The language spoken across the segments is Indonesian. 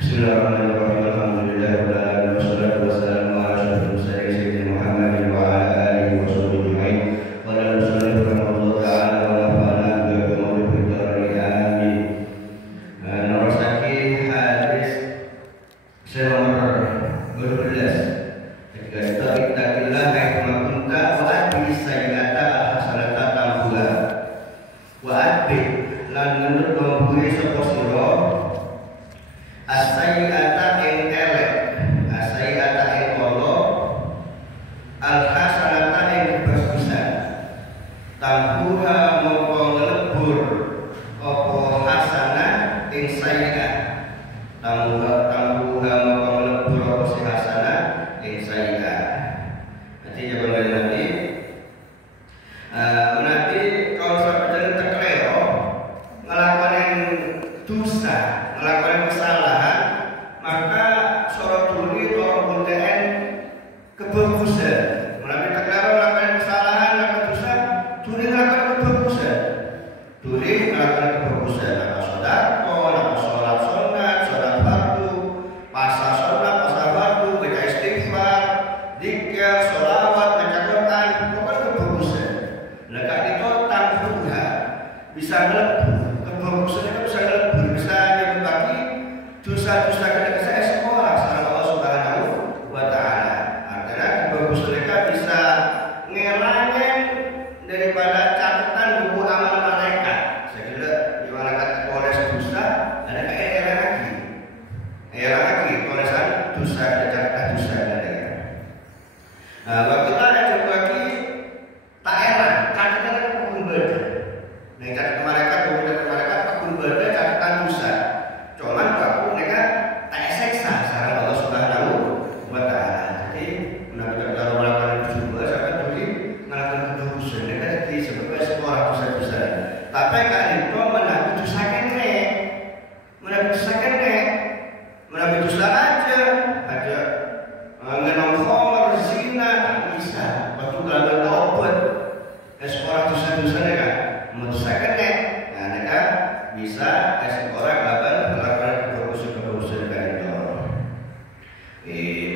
Bismillahirrahmanirrahim. Alhamdulillahirabbil alamin wassalatu wassalamu ala asyrofil mursalin sayyidina Muhammadin wa ala alihi wa sahbihi ajma'in. Qala al-musannif rahimahullahu ta'ala wa nafa'ana bi ulumil fiqh amin. Narasaki hadis nomor 12. Ketika ittaqillah haitsu kunta wa atbi sayyi'ata al-hasanata tamhuha wa atbi lan ngendut ngombuhi sapa sira as-sayyi'ata ing elek, as-sayyi'ata ing ala, al-hasanata ing kebagusan. Tamhuha mongko nglebur apa hasanah ing sayyi'ah. Tamhuha mongko nglebur apa si hasanah ing sayyi'ah. Nanti jawaban Nabi nanti kalau sampai jadi terkeleo ngelakuin dosa, ngelakuin kesalahan, maka sorot dulu tolong buntean kebagusan. Melalui terkeleo ngelakuin kesalahan, ngelakuin dosa, dulu ngelakuin kebagusan. Dulu ngelakuin kebagusan. Apa sodako, apa sholat sunat, sholat fardu, puasa sunat, puasa fardu, baca istighfar, zikir, sholawat, baca Quran, pokoknya kebagusan. Nah, kalau itu tangguhnya bisa melebur, kebagusan itu bisa melebur, bisa berbagi dosa-dosa kita saya sekolah sama Allah Subhanahu wa Ta'ala. Artinya kebagusan mereka bisa ngelangin daripada catatan buku amal malaikat. Saya kira di malaikat tulis dosa, ada kayak era lagi tulisan dosa, ada catatan dosa ada. Nah, waktu itu ada bagi tak enak, catatan kebun berda. Nah, catatan mereka, kemudian mereka kebun berda catatan dosa. Cuman aku mereka tak seksa secara Allah Subhanahu wa Ta'ala. Jadi mendapat kalau melakukan juga sampai tadi melakukan kebagusan mereka jadi sebagai sebuah dosa-dosa. Tapi kalau itu menabi dosa kene, menabi dosa kene, menabi dosa aja ngenong khomer, zina, tak bisa. Waktu kalau taubat, sekolah dosa-dosa mereka dosa kene, nah mereka bisa sekolah melakukan kebagusan dari itu.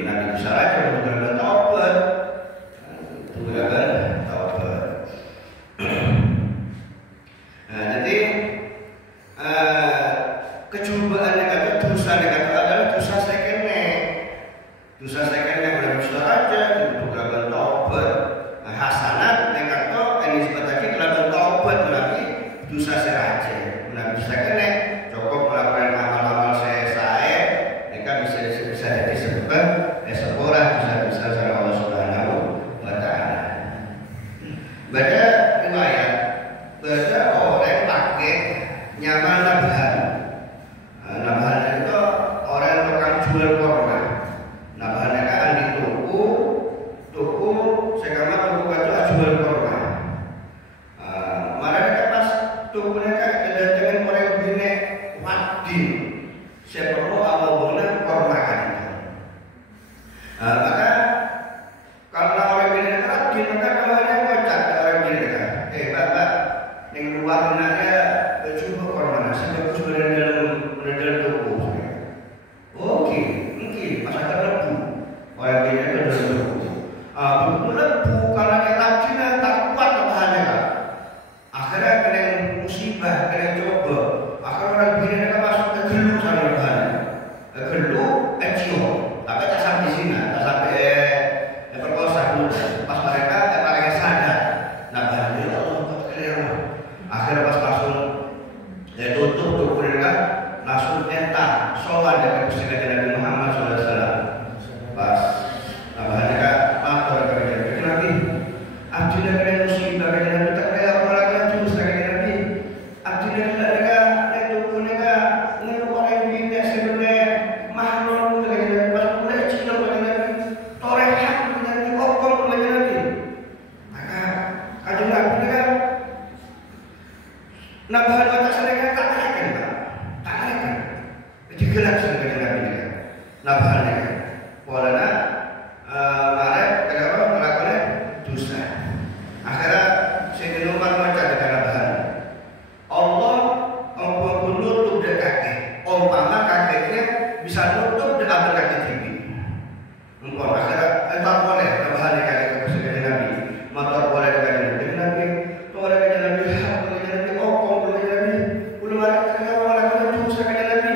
Menabi dosa aja waktu kalau taubat, itu kan taubat. Nah, jadi kecobaan yang ada dosa yang ada adalah dosa sekene. Dosa sekene benar dosa aja itu gagal taubat. Nah, hasanat yang kata ini sebagai gagal taubat berarti dosa seraja. Benar dosa sekene cukup melakukan amal-amal saya mereka bisa jadi sebab sekolah dosa-dosa dari Allah Subhanahu wa Ta'ala. Baca riwayat bahwa orang pakai nyaman nabahan. Nabahan itu orang tukang jual korma. Nabahan kan di tuku sekarang tuku itu jual korma. Mereka pas tuku mereka kedatangan orang bine wadin. Saya perlu awal bulan korma kan itu. Maka kalau orang bine wadin maka kalau ada ngocak orang bine kan, bapak yang luar benarnya coba korma sebab jualan dalam tuku. Oke, mungkin masyarakat lebu. Orang bine itu dalam tuku. Begitu lebu karena kerajinan tak kuat bahannya kan. Akhirnya kena musibah, kena coba. Akhirnya orang bine itu masuk ke gelu sama bahannya. Gelu, kecil. Tapi tak sampai sini, tak sampai perkosa dulu. Pas mereka sadar. Nah bahannya Allah keliru. Akhirnya pas langsung tutup tuku mereka langsung entar soal dari Gusti Nabi Muhammad SAW. Pas bahannya kan faktor kerja Nabi. Abdi Nabi musibah kerja Nabi tak kaya orang lagi dosa kerja Nabi. Abdi Nabi mereka tuku mereka ngeluh orang bina sebenarnya makhluk kerja Nabi. Pas mulai cina kerja Nabi, torehan kerja Nabi, okong kerja Nabi. Maka kajian Nabi mereka nabahan atas mereka tak naikkan, tak naikkan. Jadi gelap sebenarnya Nabi mereka. Nabahan mereka. Walana marah kenapa melakukan dosa. Akhirnya Sayyidina Umar baca dengan nabahan. Allah ampun nutup dek kakek. Umpama kakeknya bisa nutup di akhir kaki tinggi. Engkau akhirnya tak boleh tambahan kaki kesukaan Nabi. Motor boleh dengan Nabi, boleh dengan Nabi, boleh dengan Nabi, okong boleh dengan Nabi, belum ada kata dosa dengan Nabi.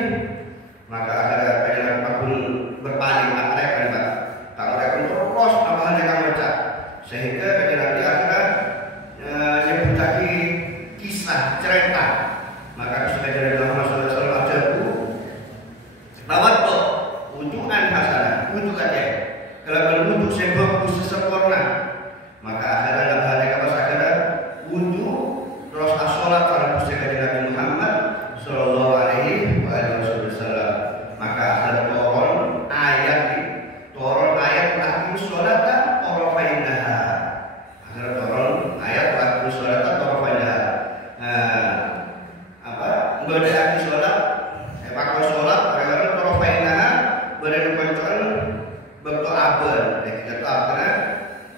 Maka akhirnya kalian pun berpaling akhirnya kan tak ada terus tambahan yang macam sehingga kalian Nabi akhirnya nyebut lagi kisah cerita. Maka kesukaan Nabi Muhammad SAW ajarku tawaddu wudu'an hasanah, wudu aja. Kalau wudu sebab sempurna, maka akhirnya dalam hal yang akhirnya wudu terus sholat pada kesukaan Nabi Muhammad sallallahu alaihi wasallam. Maka akhirnya turun ayat akhir sholat tarafainaha. Akhirnya turun ayat akhir sholat tarafainaha. Berada akhir sholat, pakai sholat, karena tarafainaha berada pancoran bentuk abel. Kita tahu akhirnya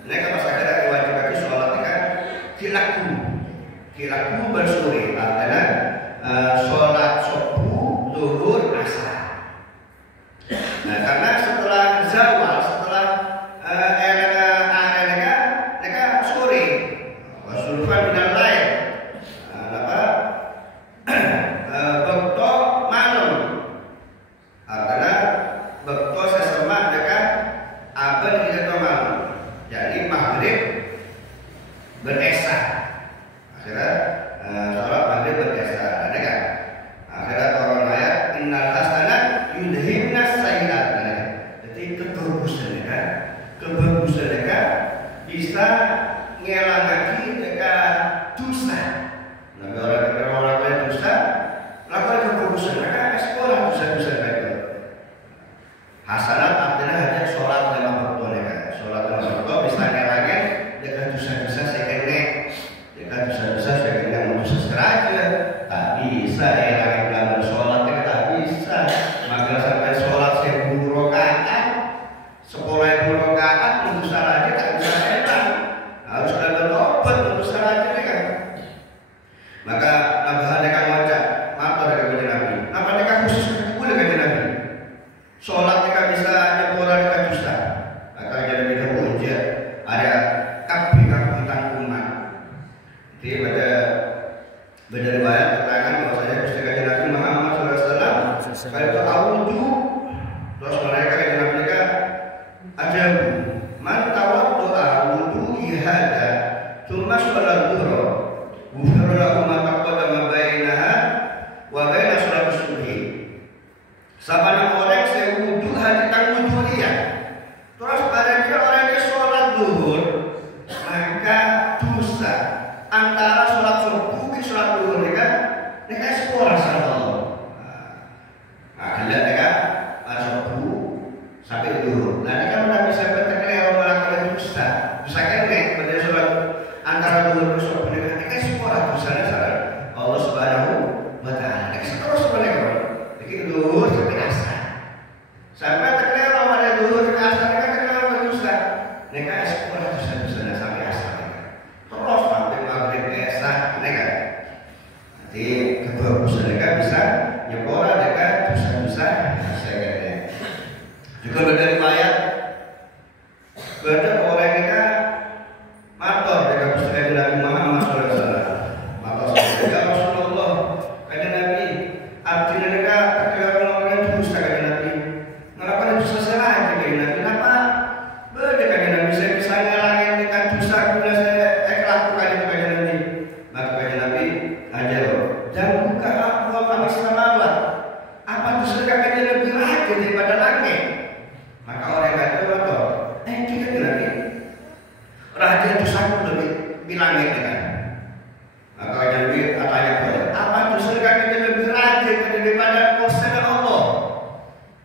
mereka pas akhirnya wajib bagi sholat kan kilaku bersuri. Artinya sholat subuh, zuhur, asar. Nah, karena setelah zawal, setelah mereka sore, wasulfan minal lail, bekto malam. Artinya bekto sesemak dekat abad kita malam. Jadi maghrib beresa. Akhirnya sholat maghrib beresa. Ada kan? Akhirnya orang ayat innal hasanat yudhibnas sayyi'at. Jadi kebagusan kan? Kebagusan kan bisa ngelangaki dekat dosa. Nah, orang yang dosa lakukan kebagusan mereka sekolah dosa-dosa mereka. Hasanat artinya hanya sholat lima waktu mereka. Sholat lima waktu bisa ngelangin dekat dosa-dosa sekene. Dekat dosa-dosa sekene yang dosa seraja. Tak bisa elangin sholat tak bisa. Maka sampai sholat 1000 rakaat, 10.000 rakaat untuk salah aja tak bisa elang. Harus ada berobat untuk salah aja kan. Maka tambahan mereka wajah matur dengan Nabi. Apa mereka khusus boleh dengan Nabi? Sholat mereka bisa nyepura dengan dosa. Maka jadi beda puja. Ada kapi tanggungan. Jadi pada riwayat keterangan bahwasanya ketika Nabi Muhammad SAW kalau awudu terus mereka kata Nabi mereka ada man tawaddu awudu ihada cuma sholat duhur ghufira lahu ma taqaddama bainaha wa baina sholat subuh. Sabana orang saya wudu hati tang wudu dia. Terus ada juga orang yang sholat duhur maka dosa antara sholat subuh ke sholat duhur mereka sekolah sama Allah. Nah, lihat mereka subuh sampai duhur. Nah, mereka tidak bisa bertekad orang melakukan dosa. Dosa kene pada sholat antara duhur ke subuh mereka sekolah dosanya sama Allah Subhanahu wa Ta'ala. Terus mereka bikin duhur sampai asar. Sampai terkenal orang pada duhur sampai asar mereka terkenal berdosa. Mereka sekolah dosa-dosanya sampai asar mereka. Terus sampai maghrib esah mereka. Nanti kebagusan mereka bisa nyepora mereka dosa-dosa sekalian. Juga beda riwayat beda orang mereka matur mereka pustakaan Nabi Muhammad SAW. Matur ya Rasulullah kata Nabi abdi mereka terkira orang dosa kata Nabi. Kenapa dosa salah kata Nabi? Kenapa beda kata Nabi saya bisa ngelangin dengan dosa bila saya lakukan itu kata Nabi. Maka kata Nabi ajar jangan buka Allah kami samawat. Apa dosa kata Nabi lagi daripada langit? Maka orang kata apa? Kita Nabi raja dosa lebih bilangin kan? Maka Nabi katanya apa dosa kata lebih raja daripada kuasa Allah?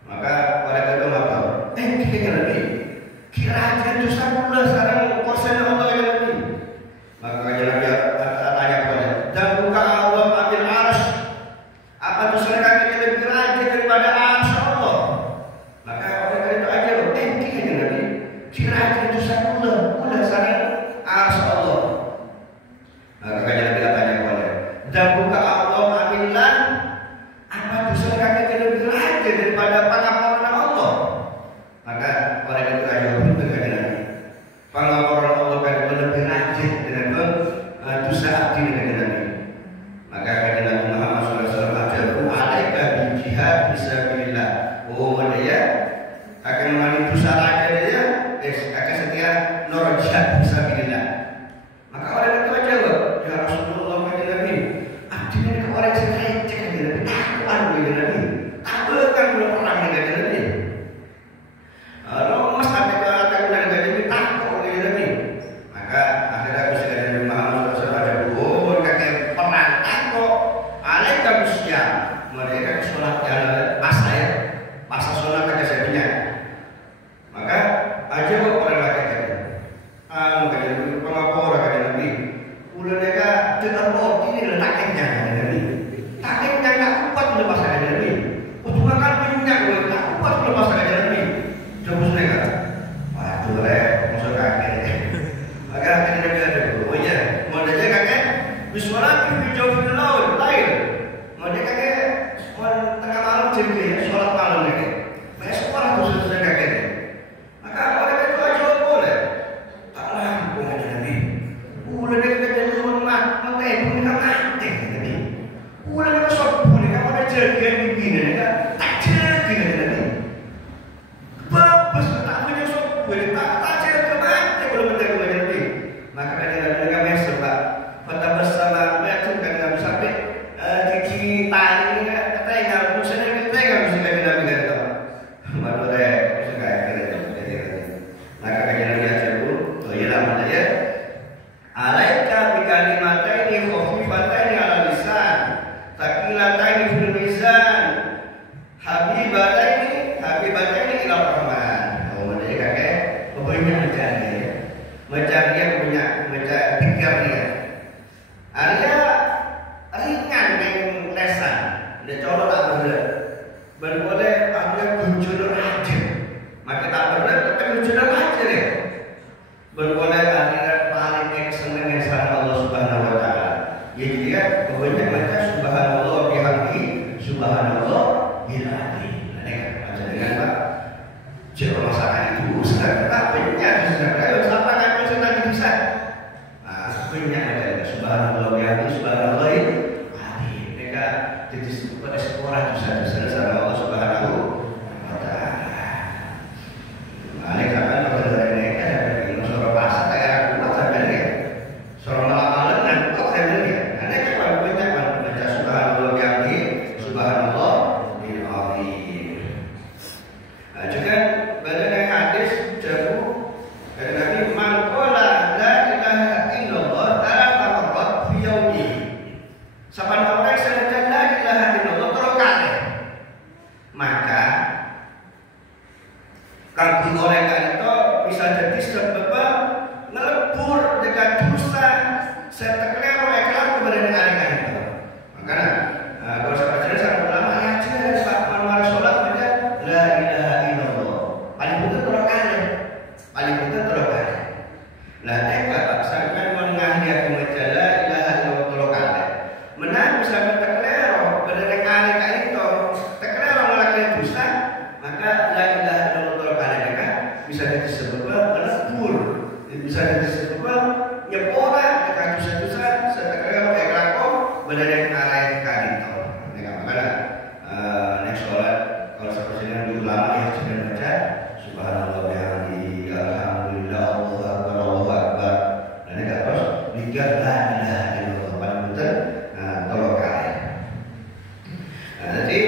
Maka orang kata apa? Kita Nabi kira dosa pula sekarang kuasa Allah ya Nabi. Maka Nabi katanya dan buka Allah ambil arsy. Apa dosa kata lebih raja daripada arsy Allah? Maka orang kata itu aja kita Nabi kira dosa pula sekarang arsy Allah. pangapunten Allah. Maka orang itu ayo pun terkadang pangapunten Allah kan lebih rajin dengan dosa abdi dengan Nabi. Maka kata Nabi Muhammad SAW ajarku alaika bil jihad fisabilillah. Oh dia akan mengalami dosa raja dia, akan setia nur jihad fisabilillah. Maka orang itu jawab, ya Rasulullah kata Nabi, abdi ini orang yang receh kata Nabi, takkan kata Nabi, takkan belum pernah kata Nabi. Kalau mas sampai ke atas kata Nabi, takkan kata Nabi. Maka akhirnya aku sekali Nabi Muhammad SAW ada buah kakek perang takut, alaika bisyam. Mereka sholat asar, masa sholat kakek sebenarnya. Maka aja kok orang laki kata, kata Nabi, pengapora kata Nabi, ulah mereka dengan roti ini letaknya kata Nabi, taknya nggak kuat lepas kata Nabi, untuk makan minyak nggak kuat lepas kata Nabi, coba mereka, waduh masuk kakek, maka akhirnya Nabi ada, oh iya, mau aja kakek, bismillah jauh di laut, lain, mau dia kakek, mau tengah malam jadi sholat malam kakek, besok malam tuh sudah kakek. Maka orang itu aja boleh. Tak lampu kata Nabi. Ulah dia kata rumah, mati pun tak mati kata Nabi. Ulah dia sok pun kamu ada jaga begini kan? Tak jaga kata Nabi. Bagus tak punya sok pun tak jaga mati belum mati kata Nabi. Maka kata Nabi kami sebab pada bersama betul kan Nabi sampai cici tani kata yang busanya kita enggak bisa kata Nabi kata. Madure maka kajian Nabi ajar dulu, oh iya lah ya. Alaika bikalimataini khafifataini ala lisan, taqilataini fil mizan, habibataini ila rahman. Oh mana kakek, pokoknya mencari punya pikir dia. Artinya ringan yang lesan, dia colok tak berat. Boleh ada kunjul aja, maka tak berat tapi kunjul aja deh. Boleh ada paling eksternal sarang Allah Subhanahu Wa Taala. Ya jadi kan pokoknya baca Subhanallah bihamdi, Subhanallah bihamdi. Ada kan baca dengan apa? Jero masakan itu sedang tapenya sedang ayo siapa kan sedang bisa. Nah, sebenarnya ada Subhanallah bihamdi, Subhanallah bihamdi. Mereka jadi sekolah dosa-dosa sarang Allah Subhanahu Wa Taala. Ane kan kalau dari mereka ada suara pasar kayak aku ada ya. Suara malam-malam ngantuk ada ya. Ane kan banyak baca Subhanallah bihamdi, Subhanallah bihamdi. Nah, juga badan yang hadis jauh dari Nabi man qala la ilaha illallah ta'ala marrat fi yaumi. Saban orang yang la ilaha illallah terus kali. Maka kaki orang itu bisa jadi sebab ngelebur dengan dosa setelah oleh kelar kepada negara itu. Maka kalau saya baca sama ulama aja saat malam sholat baca la ilaha illallah. Paling betul terkali. Nah, mereka sampai menengah dia membaca la ilaha illallah terkali. Menang bisa berteklero pada negara itu teklero melakukan dosa maka la ilaha illallah bisa disebut melebur, bisa disebut nyepora dengan dosa-dosa setelah mereka benar yang lain kali itu. Mereka makanya next sholat kalau seperti yang dulu lama ya sudah baca Subhanallah bihamdi, alhamdulillah, Allahu akbar. Dan mereka terus lihat la ilaha illallah paling betul tolong kalian. Jadi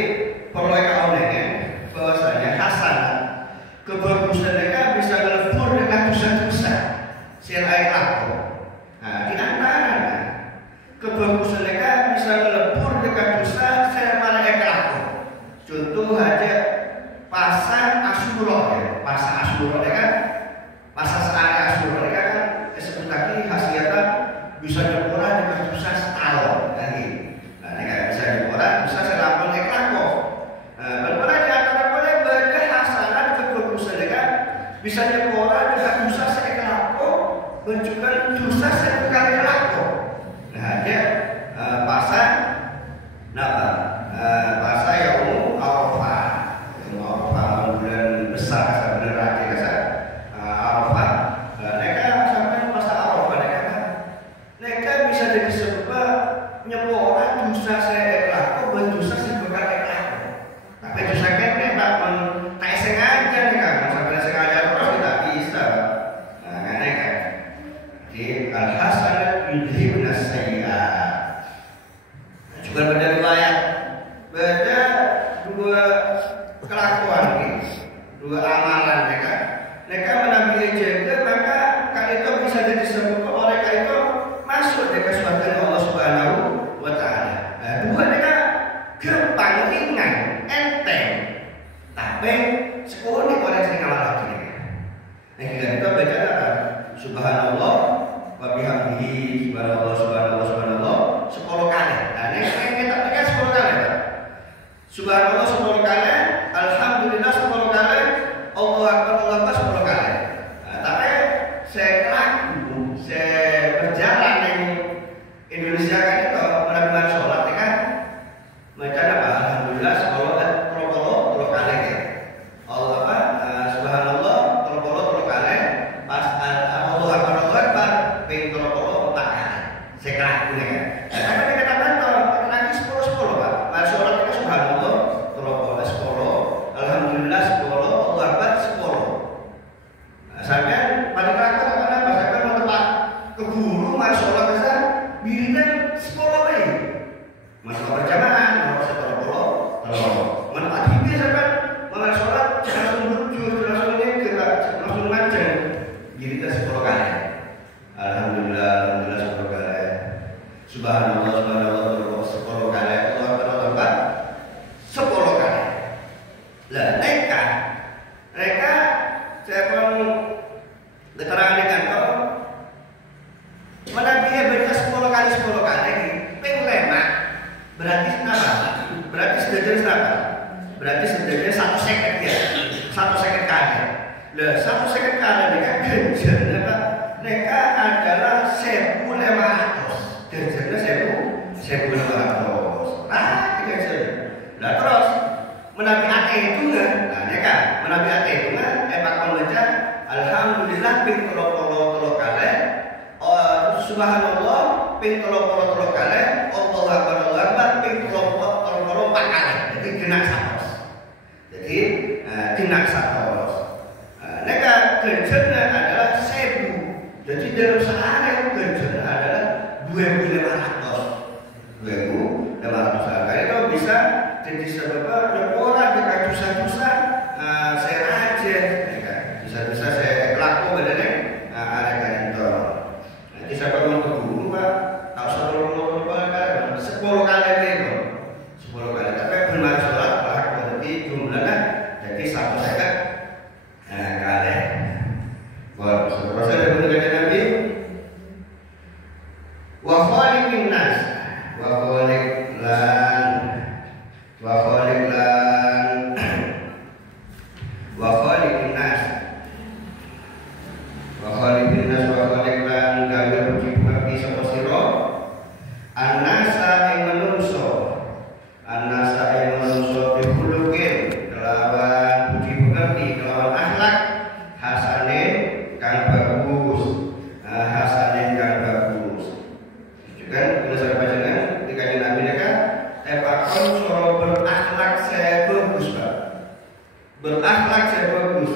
perlu kau dengar bahwasanya hasanah kebagusan mereka bisa melebur dengan dosa-dosa serai laku. Nah, di antara kebagusan mereka bisa melebur dengan dosa serai laku. Contoh aja pasar Asyura ya, pasar Asyura mereka, pasar seari Asyura mereka kan disebut tadi khasiatnya bisa nyepura dengan dosa setahun lagi. Nah, mereka bisa nyepura dosa selampun laku. Bisa nyepora dengan dosa sekelaku dan juga dosa sekali laku. Nah dia pasar, pasar yang Arafah, besar sebenarnya kasa Arafah. Mereka sampai masa Arafah mereka bisa jadi sebab nyepora dosa saya laku, berdosa saya bukan laku. Tapi dosa kan tak tak sengaja nih kan, sampai sengaja terus tidak bisa. Nah, kan di al-hasanat yudhibun as-sayyi'at. Juga beda riwayat, beda dua kelakuan nih, dua amalan mereka. Mereka menampilkan jaga, maka kali itu bisa jadi sebab mereka itu masuk ke surga Allah Subhanahu wa Ta'ala. Nah, dua mereka gampang ringan, enteng, tapi sekolah ini orang sing ngalah lagi. Nah, kita baca apa? Subhanallah wa bihamdihi, subhanallah, subhanallah, subhanallah 10 kali. Nah, ini kita baca 10 kali. Subhanallah 10 kali, alhamdulillah 10 kali, Allahu Akbar 10 kali. Nah, tapi saya laku, saya berjalan di Indonesia kan itu melakukan sholat ya kan, macam apa? Alhamdulillah 10 kali ya. Allah apa? Subhanallah 10 kali, pas Allahu Akbar ping 10 kali. Saya laku ya kan. Tapi kita katakan kita lagi 10 Pak. Pas sholat itu subhanallah 10, alhamdulillah 10, Allahu Akbar 10. Nah, sampai pada kakak apa? Sampai mau tempat ke guru mas sholat besar, birikan 10 kali. Masuk berjamaah, nomor 10, mana pagi dia sampai mengenai sholat, langsung lucu, langsung ini langsung macam, birikan 10 kali. Alhamdulillah, alhamdulillah 10 kali. Subhanallah, subhanallah 10 kali. Allahu Akbar 10 kali. Lah mereka saya pun keterangan di kantor mana dia baca 10 kali ping lemak berarti apa? Berarti sederhana berapa? Berarti sederhana 1 second ya, 1 second kali. Lah 1 second kali mereka ganjarnya Pak, mereka adalah 1.500 ganjarnya 1.500. Nah ganjarnya. Lah terus menabi ate itu kan? Nah mereka menabi ate itu kan? Pak membaca alhamdulillah ping 30 kali, subhanallah ping 30 kali, Allahu Akbar ping 34 kali. Jadi genap 100. Jadi genap 100. Mereka kerjanya adalah 1000. Jadi dalam sehari kerjanya adalah 2.500. 2.500 itu bisa jadi sebab orang dengan dosa-dosa saya aja, bisa saya laku benernya ada kantor. Nanti saya mau ke guru Pak, tak usah tolong kali, 10 kali itu, 10 kali. Tapi benar sholat laku nanti jumlahnya jadi 1 second kali. Buat proses dari benar Nabi. Wa khaliqin nas, wa khaliq lan, wa khaliq lan, wa khaliqin nas, wa khaliqin nas, wa khaliq lan gawe puji puji sapa sira annasa ing manungso, annasa ing manungso dihulukin kelawan puji puji kelawan akhlak hasane kang bagus, hasane kang bagus. Juga berdasar bacaan ketika Nabi mereka tepakon suruh berakhlak saya bagus Pak, berakhlak saya bagus,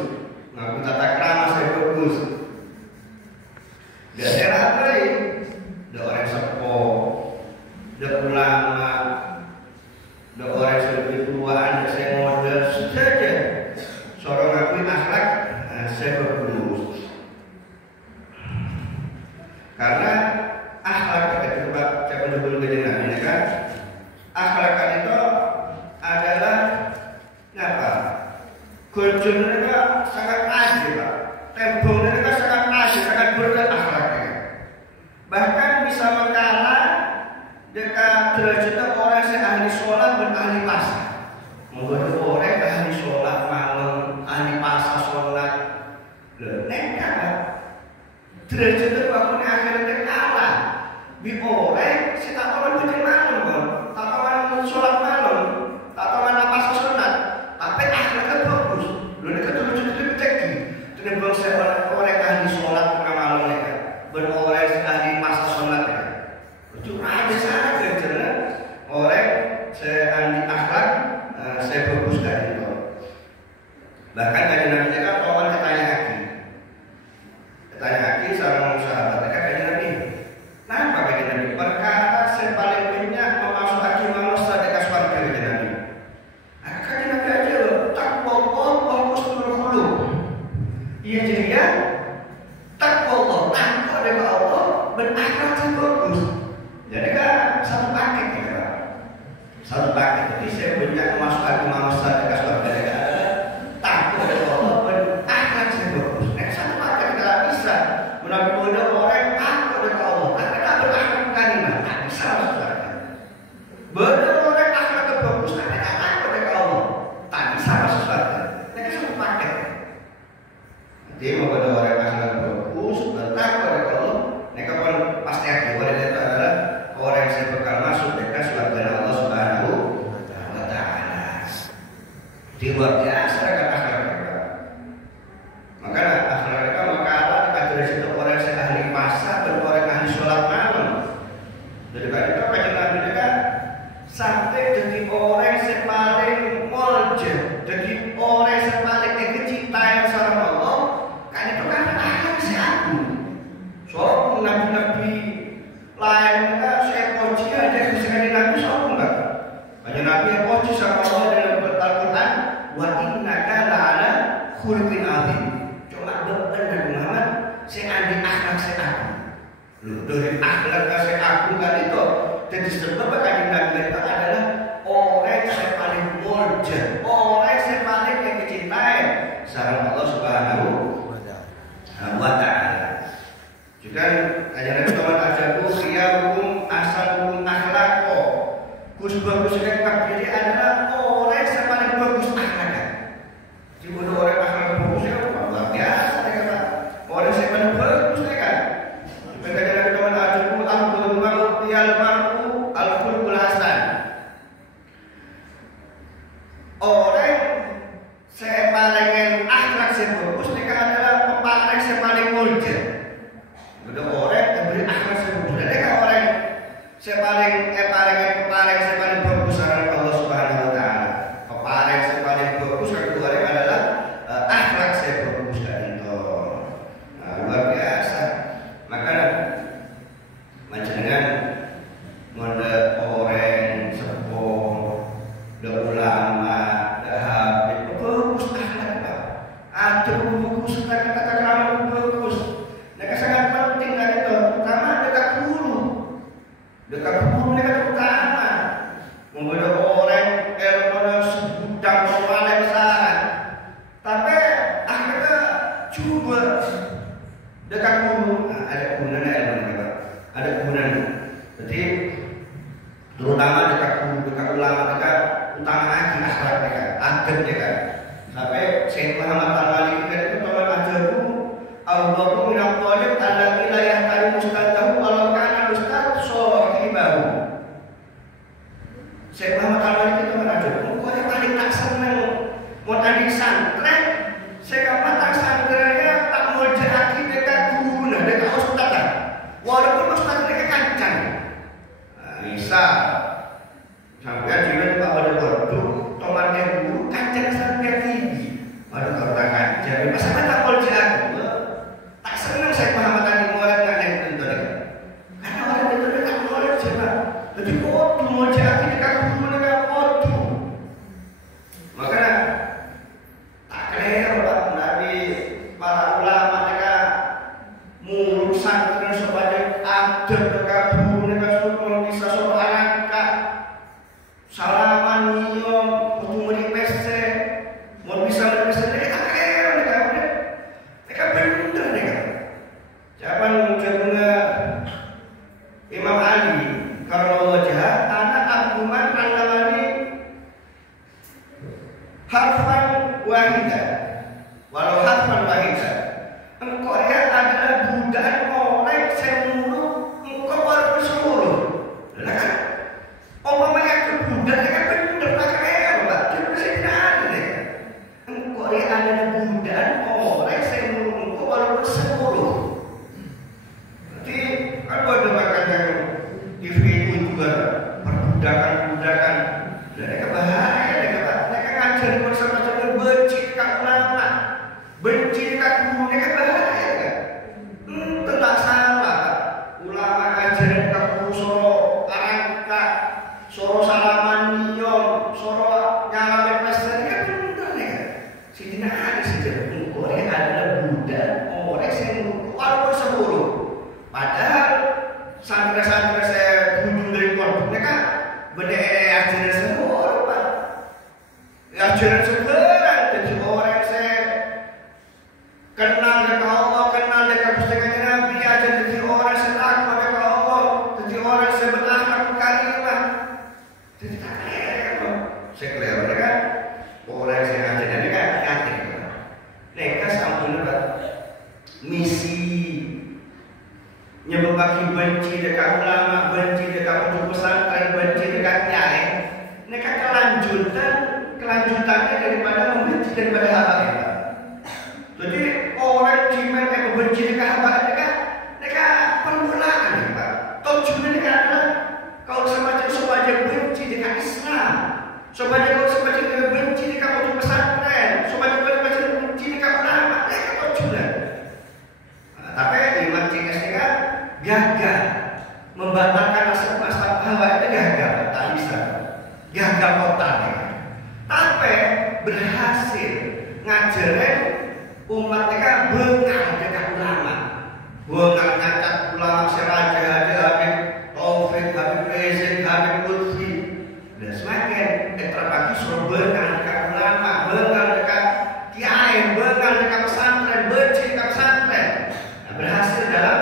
ngaku tata krama saya bagus. Gak ada apa ya, ada orang sepuh, ada ulama, ada orang yang lebih tua, ada saya model saja. Suruh ngaku akhlak saya bagus. Karena akhlak itu Pak, saya benar-benar kejengan ini kan. Akhlak itu adalah apa? Kunjung mereka sangat ajib Pak. Tembong mereka sangat ajib, sangat berat akhlaknya. Bahkan bisa mengalah dekat derajat orang yang ahli sholat dan ahli pasar. Menggoda orang ahli sholat malam, ahli pasar sholat. Mereka derajat bangun akhirnya kalah. Di orang si tak tahu macam mana kan, tak tahu sholat malam, tak tahu apa sunat, tapi akhlaknya bagus. Lalu mereka Kenapa saya orang ahli sholat tengah malam mereka, berorang ahli masa sholat ya. Cuma ada saja jelas orang saya ahli akhlak, saya fokus dari itu. Bahkan dari Nabi mereka kawan ketanya lagi sama sahabat mereka kayak Nabi. Kenapa kayak Nabi? Perkara saya paling banyak memasukkan manusia dekat surga kayak Nabi. Kayak Nabi aja takwa Allah husnul khuluq. Iya jadi ya takwa Allah, takwa kepada Allah berakhlak yang bagus. Jadi kan satu paket ya. Satu paket. Jadi saya banyak memasukkan manusia dekat surga mereka. Takwa kepada Allah berakhlak yang bagus. Satu paket tidak bisa. Mudah-mudahan orang takwa kepada Allah, tapi tak berakhlak karimah, tak bisa masuk surga. Benar orang akhlak bagus, tapi tak takwa kepada Allah, tak bisa masuk surga. Ini satu paket. Jadi mau ada orang akhlak bagus, bertakwa kepada Allah, mereka pun pasti ada orang itu adalah orang yang saya bakal masuk dekat surga Allah Subhanahu wa Ta'ala. Di luar biasa kan akhlak mereka. Maka akhlak mereka maka dari situ orang yang ahli masak dan orang ahli sholat malam. Jadi itu kajian Nabi mereka sampai jadi orang yang paling molje, jadi orang yang paling kecintaan sama Allah. Kan itu kan akhlak si aku. So nabi-nabi lain mereka saya puji aja sekali Nabi so enggak. Banyak Nabi yang puji sama Allah dalam Al-Quran. Wa innaka la'ala khuluqin 'adzim. Cuma benar Nabi Muhammad saya andi akhlak saya aku. Loh, dari akhlak saya aku kan itu jadi sebab kajian Nabi itu adalah orang yang paling molje, orang yang paling kecintai sama Allah Subhanahu wa Ta'ala. Juga kajian Nabi Muhammad ajabu khiyarukum ahsanukum akhlaqo. Gus bagus sekali diri adalah orang yang paling bagus akhlaknya. Jika orang akhlak bagus ya luar biasa mereka. Orang yang paling bagus mereka. Juga kajian Nabi Muhammad ajabu afdalul mar'i al-mar'u al-khuluqul hasan. Orang saya paling akhlak saya bagus mereka adalah pepaling saya paling molje. Betul orang yang beri akhlak saya bagus. Mereka orang saya paling saya paling bagus adalah Allah Subhanahu wa Ta'ala. Pepaling saya paling bagus kedua orang adalah akhlak saya bagus dan itu luar biasa. Maka macam dengan mode orang sepuh, ulama, habib bagus akhlak. Ada bagus kata-kata ramah bagus. Mereka sangat penting kan itu, terutama dekat guru. Dekat guru mereka terutama membuat orang ilmu sedang menguasai besar. Tapi akhirnya coba dekat guru ada kegunaan ilmu mereka, ada kegunaan. Jadi terutama dekat guru, dekat ulama mereka utama lagi akhlak mereka, adab mereka. Sampai Syekh Muhammad Al-Maliki itu teman ajabu Allahu min al-talib alladzi la yahtari mustadahu walau kana ustad sahibahu. Syekh Muhammad Al-Maliki itu teman ajabu. Kok yang paling tak seneng mau tadi santren, Syekh Muhammad tak santrennya tak mau jadi dekat guru, dekat ustad. Walaupun ustad mereka kancang. Bisa sampai jiwa Pak pada waktu tomatnya guru kancang sampai tinggi. Waduh kalau tak kancang, masa tak mau jadi tak senang saya Muhammad tadi murid tak yang itu deh. Karena orang itu tak murid siapa. Jadi kodu mau jadi dekat guru mereka kodu. Maka tak kira orang Nabi para ulama mereka mulut santri supaya ada dekat guru mereka semua bisa soal anak salaman nyium untuk meripes mau bisa meripes mereka kira mereka benar mereka. Siapa mengucapnya Imam Ali kalau wajah anak Abduman al-Namani harfan wahidah walau harfan wahidah. Engkau dia adalah budak orang semulu engkau baru seluruh. Kan? Umpamanya kebudak kan benar tak kaya Pak. Jadi tidak ada. Engkau dia adalah budak orang semulu dekat ulama, benci dekat pondok pesantren, benci dekat kiai. Mereka kelanjutannya daripada membenci daripada habaib. Jadi orang jimat yang membenci dekat habaib mereka permulaan, Pak. Tujuannya mereka adalah kalau semacam benci dekat Islam, semacam benci dekat pondok pesantren, semacam benci dekat ulama, mereka tujuan. Tapi iman CS mereka gagal membatalkan asal hawa itu gagal, tak bisa, gagal total. Tapi berhasil ngajarin umat mereka bengal dekat ulama, bengal nyacat ulama seraja, Habib Taufik, Habib Rizik, Habib Lutfi, dan semakin terbagi suruh bengal dekat ulama, bengal dekat kiai, bengal dekat pesantren, benci dekat pesantren. Berhasil dalam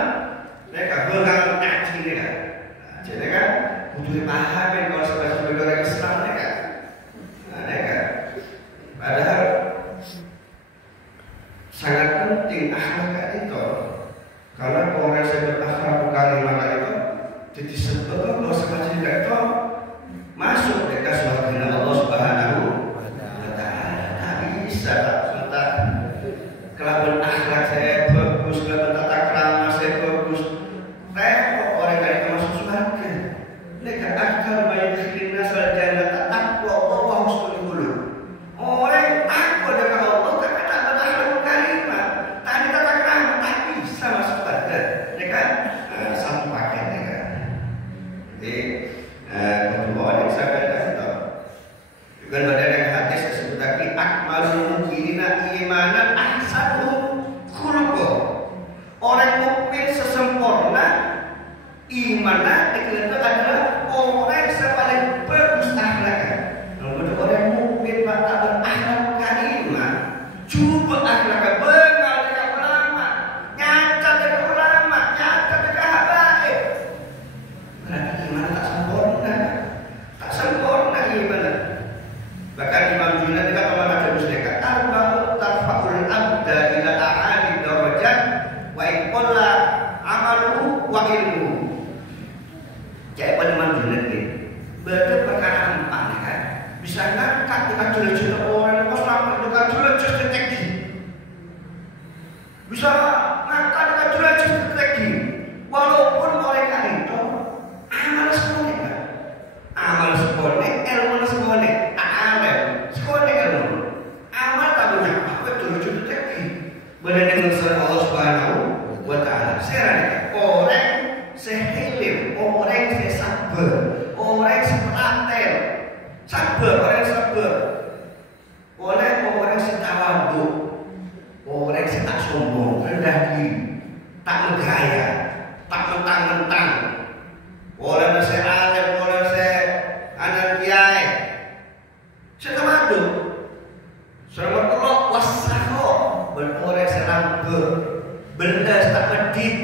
mereka bengal ngaji mereka. Jadi kan butuh dipahamin kalau sebagai orang Islam mereka. Padahal sangat penting akhlak itu, karena orang yang berakhlak karimah itu jadi sebab kalau semacam itu masuk dekat surga Allah Subhanahu wa Ta'ala. Tak bisa tak sebentar kelakuan akhlak saya bagus, kelakuan tata krama saya bagus, repot orang yang masuk surga. Mereka akal banyak dikirina sarjana tak takwa Allah husnul qulub. Orang takwa dengan Allah tapi tak berakhlak karimah, tak ada tata krama, tak bisa masuk surga. Mereka satu paket mereka. Jadi kedua yang saya katakan itu juga ada yang hadis disebut lagi akmalul mu'minina imanan ahsanuhum khuluqa. Orang mukmin sesempurna imannya itu adalah orang yang paling bagus akhlaknya. Kalau orang mukmin tak berakhlak karimah, coba akhlaknya bengal dekat ulama, nyacat dekat ulama, nyacat dekat habaib. Berarti iman tak sempurna iman. Bahkan Imam Junaid juga kalau ada muslihat arba'u tarfa'ul abda ila a'ali darajat wa iqalla amalu wa ilmu. Jadi pada Imam Junaid ini berarti perkara empat kan bisa ngangkat dekat jula-jula orang yang selamat dekat jula-jula detektif, bisa ngangkat dekat jula-jula detektif walaupun mereka itu amal sekolah, amal sekolah, ilmu sekolah, amal sekolah ilmu, amal tak punya apa jula-jula detektif. Benar dengan Allah Subhanahu wa Ta'ala. Sekarang orang sehilim, orang sesabar, orang sepelatel, sabar, orang sabar, orang setawadu, orang tak sombong, rendah diri, tak megaya, tak mentang-mentang, orang sealim, orang anak kiai, setawadu, selamat Allah wasaho, orang serambut, benda tak medit.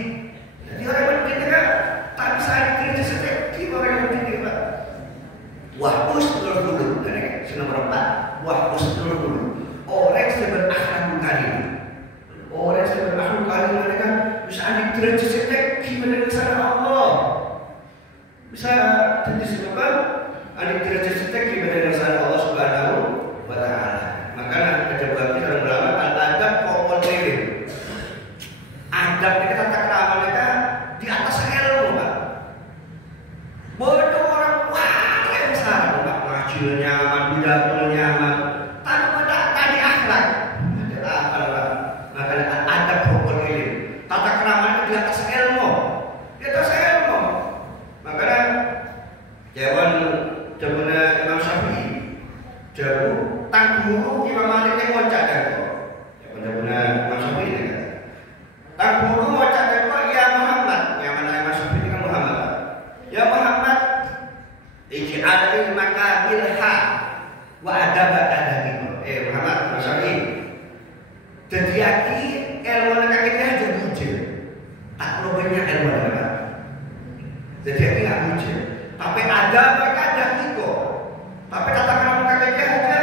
Jadi orang medit kan tak bisa dikira seperti orang medit Pak. Wah husnul khuluq, nomor 4, wah husnul khuluq. Orang yang berakhlak karimah, orang yang berakhlak karimah mereka bisa dikira seperti mendengar sana Allah, bisa disebutkan dikira seperti mendengar sana Allah Subhanahu wa Ta'ala. Maka ada bagi dalam ulama adab pokok ilmu. Adab mereka tata krama mereka di atas ilmu Pak. Bodoh orang wah yang besar Pak, ngajinya nyaman, bidaknya nyaman, tanpa tadi akhlak. Ada apa Pak? Maka adab pokok ilmu. Tata krama di atas ilmu, di atas ilmu. Maka jawaban Imam Syafi'i, jauh tangguru Imam Malik yang ngocak dan kok. Benar-benar Imam Syafi'i ini kan. Tangguru ngocak dan kok ya Muhammad. Yang mana Imam Syafi'i ini kan Muhammad. Ya Muhammad, ij'al ilmaka bilha wa adabaka adabiku. Muhammad, Imam Syafi'i. Jadi aki ilmu nak kita aja bujur. Tak perlu banyak ilmu nak. Jadi aki nggak bujur. Tapi adabaka adabiku. Tapi tata krama kakek aja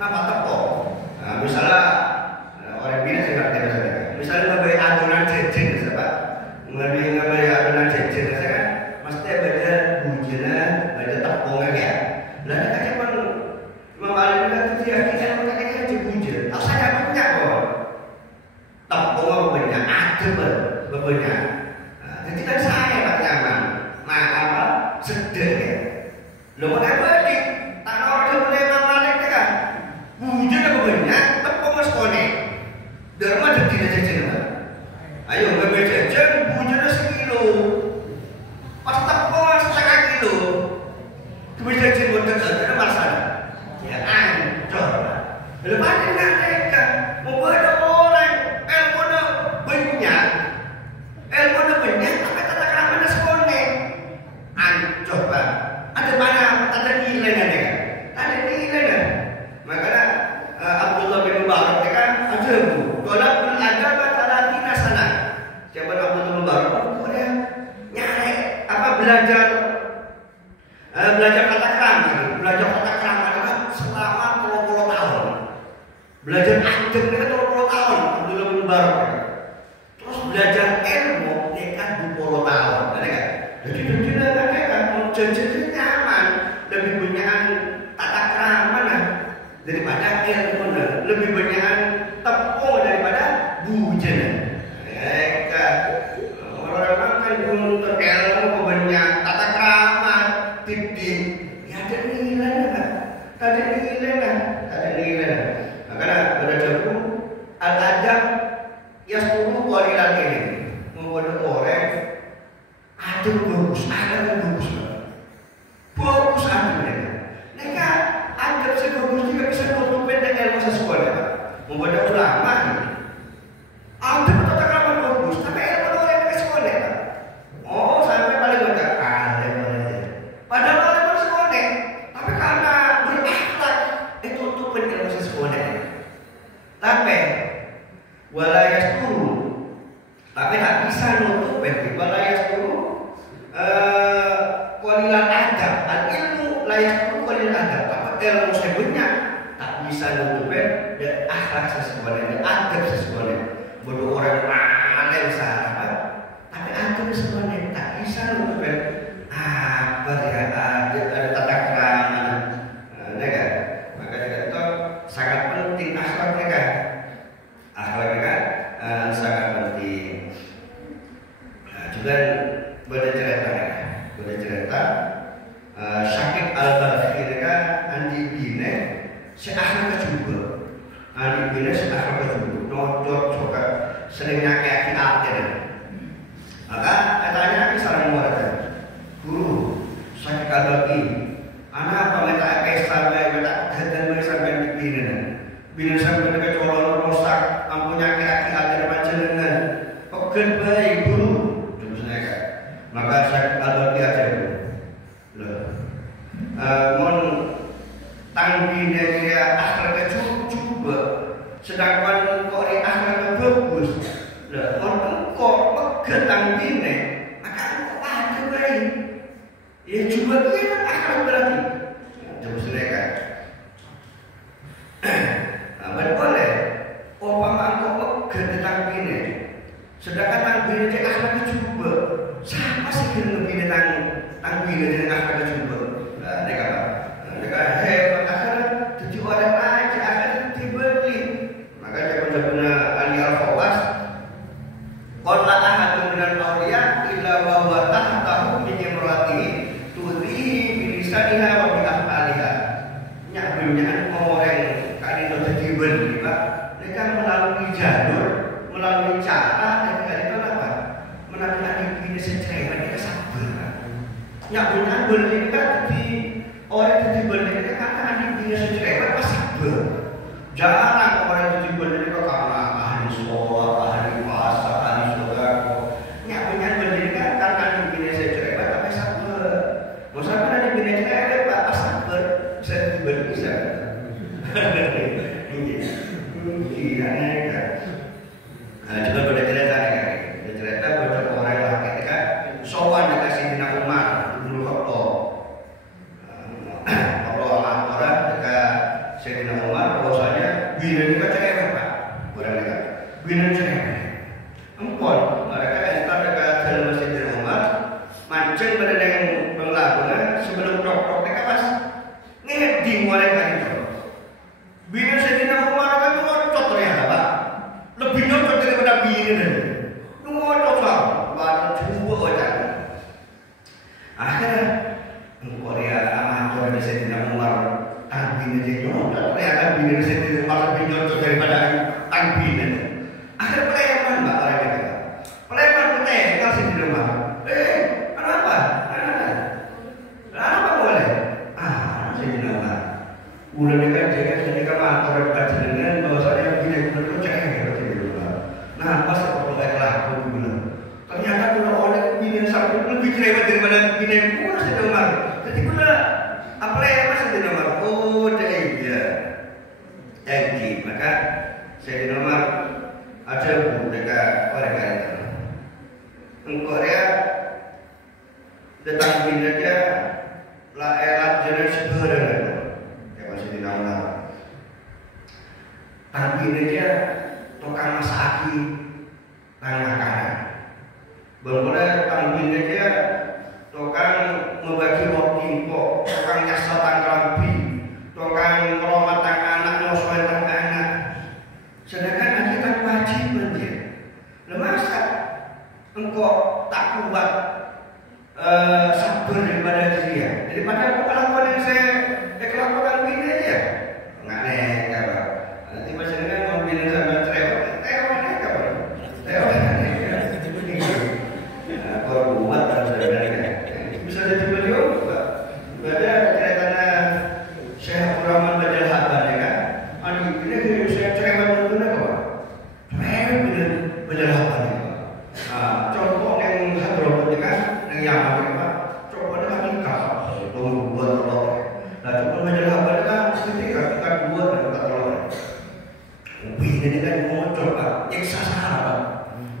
nampak tepuk. Nah, misalnya orang bina sih ngerti misalnya membeli adonan jejen, siapa? Membeli adonan jejen, saya kan bisa jajan apa? Ayo ngambil jajan, bujurnya sekilo. Pas tepung setengah kilo. Kemudian jajan buat jajan malah sana. Ya ancur. Lepas ini nak mereka membuat orang ilmu banyak, tapi tata keramanya sekolah. Ancur pak. Ada mana? Ada nilai nanti kan? Ada nilai kan? Makanya Abdullah bin Mubarak kan ada bu. Kalau pun ada kata tina sana. Siapa Abdullah bin Mubarak? Dia nyari apa belajar kata kerama kan selama 30 tahun. Belajar adem kan 30 tahun Abdullah bin Mubarak. Terus belajar ilmu kan 20 tahun, kan? Jadi mereka mau jajan nyaman, lebih banyak tata kerama daripada ilmu, lebih banyak tepung daripada bujen. Mereka orang kan untuk ilmu banyak tata kerama, tidik, ya ada nilai, ada nilai. Makanya belajarku al-adab yasmuru qalilan ini membuat orang ada bagus mereka anggap sebagus juga bisa nutupin dengan ilmu sesuatu membuat ulama ada tata krama bagus tapi ilmu orang yang sekolah oh sampai paling banyak padahal orang sekolah tapi karena berakhlak itu tutupin ilmu sesuatu tapi walayas guru tapi tak bisa nutupin walayas guru kualilan adab al ilmu layak guru kualilan adab tapi ilmu sebutnya tak bisa nutupin dan akhlak sesuatu adab sesuatu bodoh orang mana usaha tapi adab sesuatu tak bisa nutupin apa ya ada tata kerama mereka maka itu sangat penting akhlak mereka sangat penting. Juga boleh cerita Syakib Al-Balkhi mereka andi bine seakhir kejuba nodot suka seringnya kayak akhir maka katanya misalnya muara guru Syakib Al-Balkhi anak apa minta pesta minta dan sampai di bine sampai mereka colon rusak ampunya kaki akhir panjenengan pegen baik guru maka saya kalau dia aja mon tanggi dia akhlaknya coba sedangkan kok ini akhlaknya bagus mon kok pegen tanggine maka kok ada baik ya coba dia akhlak berarti coba mereka boleh umpama kok pegen tanggine sedangkan tanggine dia akhlaknya coba siapa sih yang lebih tangguh dari akhlak juga? Mereka hebat akhirat jadi orang aja akhirat dibeli. Makanya benar-benar Ali Al-Fawas qala ahadun minal awliya illa wa huwa tahtahu min imratihi tudhihi bi lisaniha wa bi af'aliha. Nyabunyan orang kali itu dibeli, Pak. Mereka melalui jalur, melalui cara dan itu apa? Melalui ini secerewet dia sabar. Ya benar beli kan di orang yang dibeli karena adik dia secerewet pas sabar. Jarang orang yang dibeli karena ahli sekolah, ahli puasa, ahli sodako. Ya benar beli kan karena adik dia secerewet tapi sabar. Maksudnya adik dia cerewet pas sabar bisa dibeli bisa. Ini kan. Juga boleh cerita nih cerita beberapa orang yang ketika sowan dikasih Dina Umar dulu waktu orang dekat Sayyidina Umar bahwasanya bina ini cerewet Pak orang dekat bina cerewet empon mereka entar dekat dalam Sayyidina Umar mancing pada dengan penglakuan sebelum tok mereka pas ngeding mereka itu bina Sayyidina Umar kan ngocot ternyata Pak lebih ngocot daripada bina ngocot Pak coba aja. Akhirnya Korea amator di Sayyidina Umar tangbin aja nyodot. Ternyata bina Sayyidina Umar lebih nyodot daripada tangbin. Akhir preman mbak orang kita. Preman petekal sih di rumah. Kenapa? Kenapa boleh? Sih di rumah. Udah dekat kantor dengan bahwasanya begini benar cek di rumah. Nah pas aku laku bilang. Ternyata kalau orang bini sampai lebih cerewet daripada bini kurang sih di rumah. Jadi guna apa ya masih di rumah? Oh iya. Maka saya di nomor ada dekat Korea itu. Korea datang bini aja lah elat jenis sebenarnya. Kayak masih di nomor. Tapi aja tukang masaki tengah kanan. Berbeda tanggin aja tukang membagi roti kok, tukang nyasar tangkapi, tukang meromat tangga anak, nyosoin tangga anak. Sedangkan kita kewajiban dia. Masa engkau tak kuat sabar daripada dia, daripada kelakuan yang saya kelakuan ini aja. Nggak neka, nanti masih dengan mau bilang sama cerewet, kalau buat harus ada bisa jadi beliau ada ceritanya Syekh Abdurrahman Bajal Haban ya kan. Ini saya cerewet betul apa? Cerewet Bajal Haban ya. Contoh yang hadroh ya kan, yang Yaman ya Pak. Coba dengan nikah, buat telur. Nah coba Bajal Haban kan ketika kita buat dan kita telur. Ini kan ngocok Pak, nyiksa sahara Pak.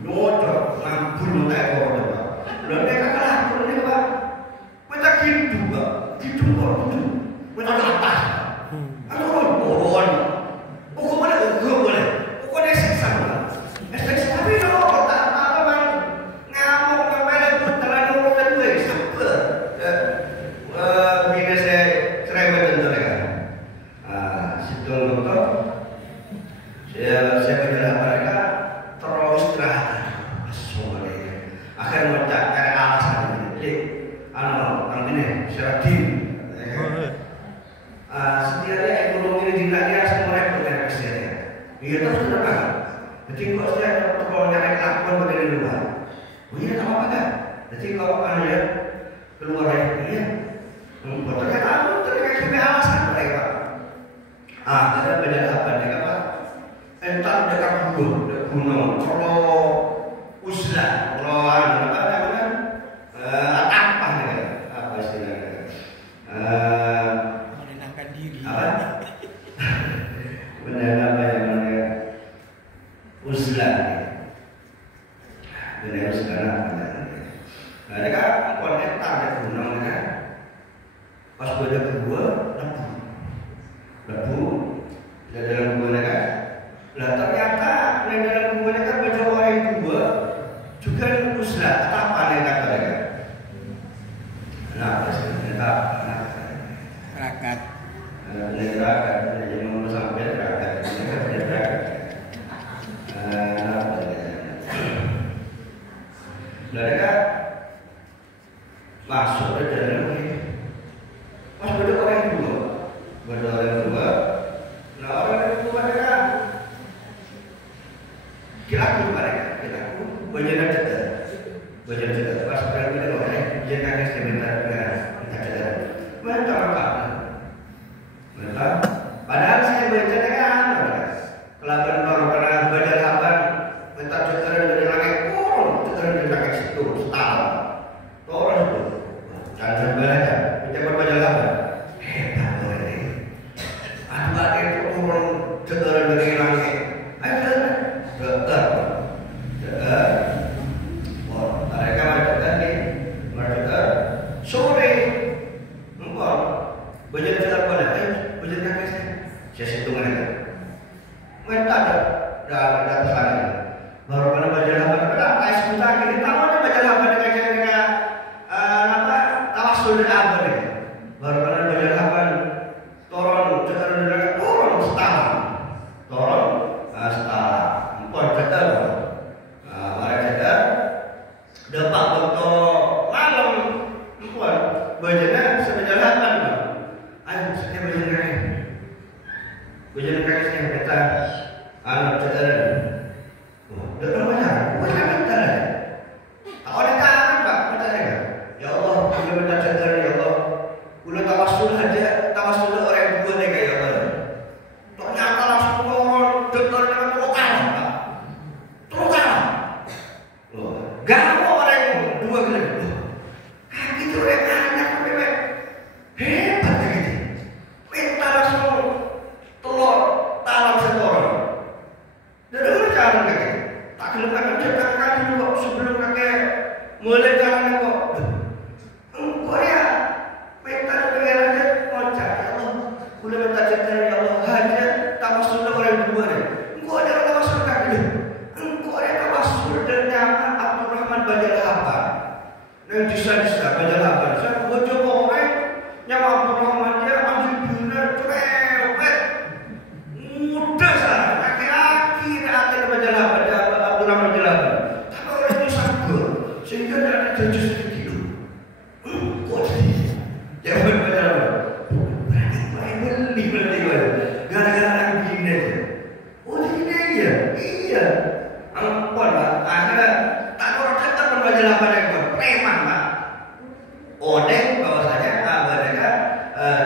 Ngocok, ngampur mutai korban Pak. Lalu mereka kalah, kalau dia Pak. Mereka gitu Pak, gitu Pak, gitu. Mereka ke atas Pak. Aduh, boron. Hukumannya hukum boleh. Hukumannya seksa Pak. Seksa tapi kalau tak apa Bang. Ngamuk, ngamuk, pun terlalu orang gue. Sampai. Bina saya cerewet tentu mereka. Situ betul. Saya berjalan mereka terus istirahat. Akhirnya mencari alasan ini. Kang ini secara tim. Setiapnya ekonomi di dunia semua repot dengan kesehatan. Iya terus kenapa? Jadi kalau saya kalau nyari kelakuan bagian di luar, iya tak apa kan? Jadi kalau anda keluar iya, ternyata kita alasan mereka. Kita belajar apa nih Pak? Entar dekat gunung, kalau uzlah, kalau apa namanya, apa nih? Apa istilahnya? Menenangkan diri. Apa? Benar apa yang namanya uzlah? Benar uzlah apa? Nah, mereka konektar ke gunung kan? Pas pada kedua, lebu, dalam gua mereka. Lah ternyata yang dalam gua mereka baca orang dua juga uzlah apa yang kata mereka? Kenapa sih? Kenapa? Rakat. Rakat. Jadi mau sampai rakat. Mereka masuk ke dalam ini. Pas pada orang dua, nah orang dua mereka kilaku banyak cedera. Pas orang dua orang dia kakek sebentar kita cedera. Mereka apa? Mereka. Padahal saya baca dengan kelaban orang pernah baca kabar minta cedera dari langit turun, cedera dari langit situ setahun. Turun itu, jangan belajar. Kita baca kabar. Hebat orang ini. Anak itu turun cedera dari langit. Ayo cedera. Mereka sore, engkau baca cedera pada, baca kakek saya hitung mereka. Mereka dah sana. Baru pada baca kabar, berapa sebentar ini tahu ada baca kabar dengan apa tawasul dan apa ni. Baru pada baca kabar turun setahun. Turun setahun. Empat cedera. Mereka cedera. Dapat betul malam empat. Bacanya sebenarnya apa? Ayo saya baca kakek. Baca kakek saya kata anak cedera. sebelum kakek cetak kali kok, sebelum kakek mulai jalan kok. Engkau ya, minta pengerannya ngocak ya Allah. Boleh minta cetak ya Allah. Hanya tawasul orang dua deh. Engkau ada tawasul kakek. Engkau ada tawasul dan nama Abdurrahman Bajal Haba. Yang disa-disa Bajal Haba. Saya bojo orang nyawa Abdurrahman dia ambil bener cerewet. Mudah sana. Laki-laki ada Bajal Haba. Abdurrahman Bajal Haba. Tapi orang itu sabar. Sehingga tidak ada jujur sedikit. Kok jadi? Jangan Bajal Haba. Berani beli. Gara-gara lagi begini aja. Oh begini ya? Iya. Ampun lah. Akhirnya tak orang tetap Bajal Haba yang preman lah. Odeng bahwasanya mereka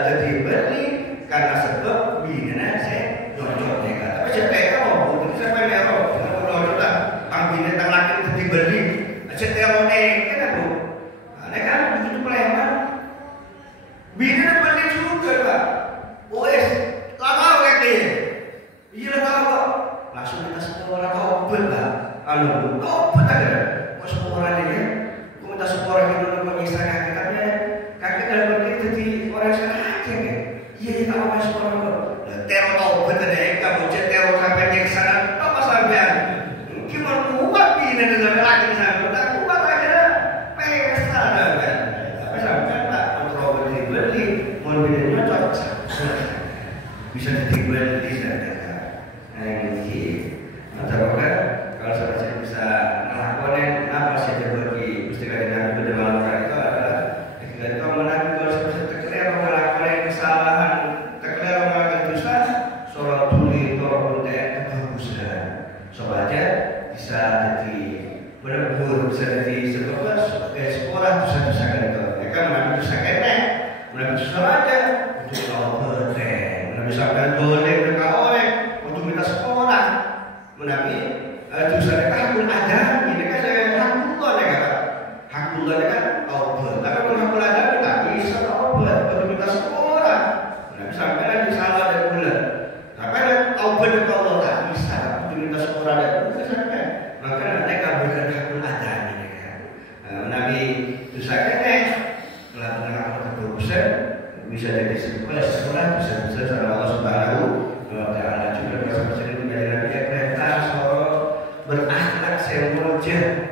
jadi beli karena sebab bina saya cocoknya kan. Tapi saya mau itu saya pengen apa? Dengan modal lah. Tang bina tang laki jadi beli. Saya odeng kan aku. Nah kan begitu preman. Bina beli juga pak. Wes lama kayak dia. Iya lah kok. Langsung kita semua orang tobat lah. Anu tobat aja. Kok semua orang ini? Kok minta semua orang itu menyiksa kaki tapi kakek dalam berarti jadi orang sengaja kan? Iya kita mau semua orang kok. Teror tobat ada kamu teror sampai nyiksa apa sampean? Gimana kuat ini dengan laki sampai tak kuat aja. Pesta dah kan. Tapi sampean tak kontrol beli mau belinya cocok. Bisa dibeli saja. Ini atau kalau saya bisa melakukan apa saja bagi peristiwa yang ada dalam Al-Quran itu adalah ketika menang kalau saya terkeliar melakukan kesalahan, terkeliar melakukan dosa, sholat dulu untuk kebagusan, soalnya bisa jadi berburu, bisa jadi sebagai sekolah dosa-dosa kan itu. Mereka menang dosa kene, menang dosa aja untuk taubat, menang sampai boleh mereka oleh untuk minta sekolah, menabi dosa mereka hakul ada, ini kan saya hakullah ya kan, hakullah ya kan taubat. Tapi kalau hakul ada kita bisa taubat, untuk minta sekolah, menabi sampai lagi salah dan bulan. Tapi ada taubat kepada Allah tak bisa, untuk minta sekolah dan bulan sampai. Maka mereka berikan hakul ada ini kan. Menabi dosa kene, telah menangkap kedosa, bisa jadi sekolah, bisa sama Allah Subhanahu wa Ta'ala juga bersama dengan Nabi yang berakhlak semuanya